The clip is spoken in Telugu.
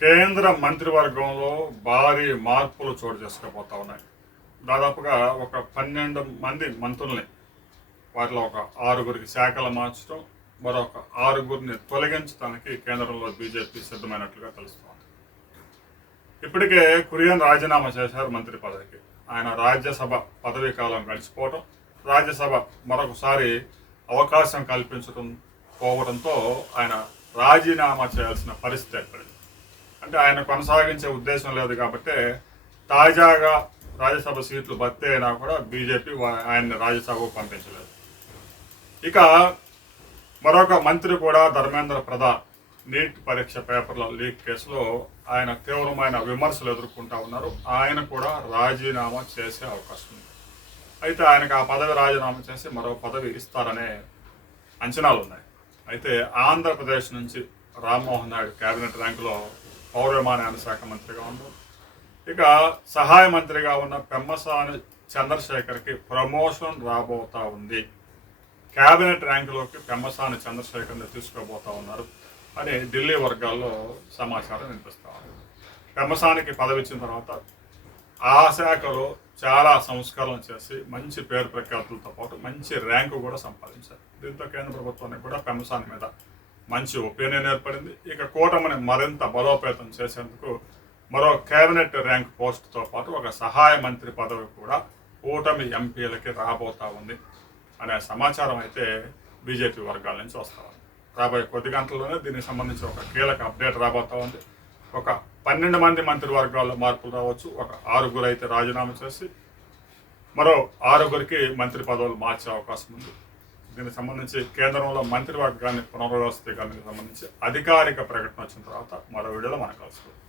కేంద్ర మంత్రివర్గంలో భారీ మార్పులు చోటు చేసుకోబోతా ఉన్నాయి. దాదాపుగా ఒక 12 మంది మంత్రుల్ని వారిలో ఒక 6గురికి శాఖలు మార్చడం, మరొక 6గురిని తొలగించడానికి కేంద్రంలో బీజేపీ సిద్ధమైనట్లుగా తెలుస్తోంది. ఇప్పటికే కురియన్ రాజీనామా చేశారు మంత్రి పదవికి. ఆయన రాజ్యసభ పదవీ కాలం గడిచిపోవడం, రాజ్యసభ మరొకసారి అవకాశం కల్పించడం పోవడంతో ఆయన రాజీనామా చేయాల్సిన పరిస్థితి ఏర్పడింది. అంటే ఆయన కొనసాగించే ఉద్దేశం లేదు కాబట్టి తాజాగా రాజ్యసభ సీట్లు భర్తీ అయినా కూడా బీజేపీ ఆయన్ని రాజ్యసభకు పంపించలేదు. ఇక మరొక మంత్రి కూడా ధర్మేంద్ర ప్రధాన్ నీట్ పరీక్ష పేపర్ల లీక్ కేసులో ఆయన తీవ్రమైన విమర్శలు ఎదుర్కొంటా ఉన్నారు. ఆయన కూడా రాజీనామా చేసే అవకాశం ఉంది. అయితే ఆయనకు ఆ పదవి రాజీనామా చేసి మరో పదవి ఇస్తారనే అంచనాలు ఉన్నాయి. అయితే ఆంధ్రప్రదేశ్ నుంచి రామ్మోహన్ నాయుడు కేబినెట్ ర్యాంకులో పౌర విమానయాన శాఖ మంత్రిగా ఉన్నారు. ఇక సహాయ మంత్రిగా ఉన్న పెమ్మసాని చంద్రశేఖర్కి ప్రమోషన్ రాబోతా ఉంది. కేబినెట్ ర్యాంకులోకి పెమ్మసాని చంద్రశేఖర్ని తీసుకోబోతా ఉన్నారు అని ఢిల్లీ వర్గాల్లో సమాచారం వినిపిస్తా ఉంది. పెమ్మసానికి పదవి ఇచ్చిన తర్వాత ఆ శాఖలో చాలా సంస్కరణలు చేసి మంచి పేరు ప్రఖ్యాతులతో పాటు మంచి ర్యాంకు కూడా సంపాదించారు. దీంతో కేంద్ర ప్రభుత్వానికి కూడా పెమ్మసాని మీద మంచి ఒపీనియన్ ఏర్పడింది. ఇక కూటమిని మరింత బలోపేతం చేసేందుకు మరో కేబినెట్ ర్యాంక్ పోస్టుతో పాటు ఒక సహాయ మంత్రి పదవి కూడా కూటమి ఎంపీలకి రాబోతా ఉంది అనే సమాచారం అయితే బీజేపీ వర్గాల నుంచి వస్తూ ఉంది. రాబోయే కొద్ది గంటల్లోనే దీనికి సంబంధించి ఒక కీలక అప్డేట్ రాబోతా ఉంది. ఒక 12 మంది మంత్రివర్గాల్లో మార్పులు రావచ్చు. ఒక 6గురు అయితే రాజీనామా చేసి మరో 6గురికి మంత్రి పదవులు మార్చే అవకాశం ఉంది. దీనికి సంబంధించి కేంద్రంలో మంత్రివర్గాన్ని పునర్వ్యవస్థీకరణకు సంబంధించి అధికారిక ప్రకటన వచ్చిన తర్వాత మరో వీడియోలో మనం కలుసుకోవాలి.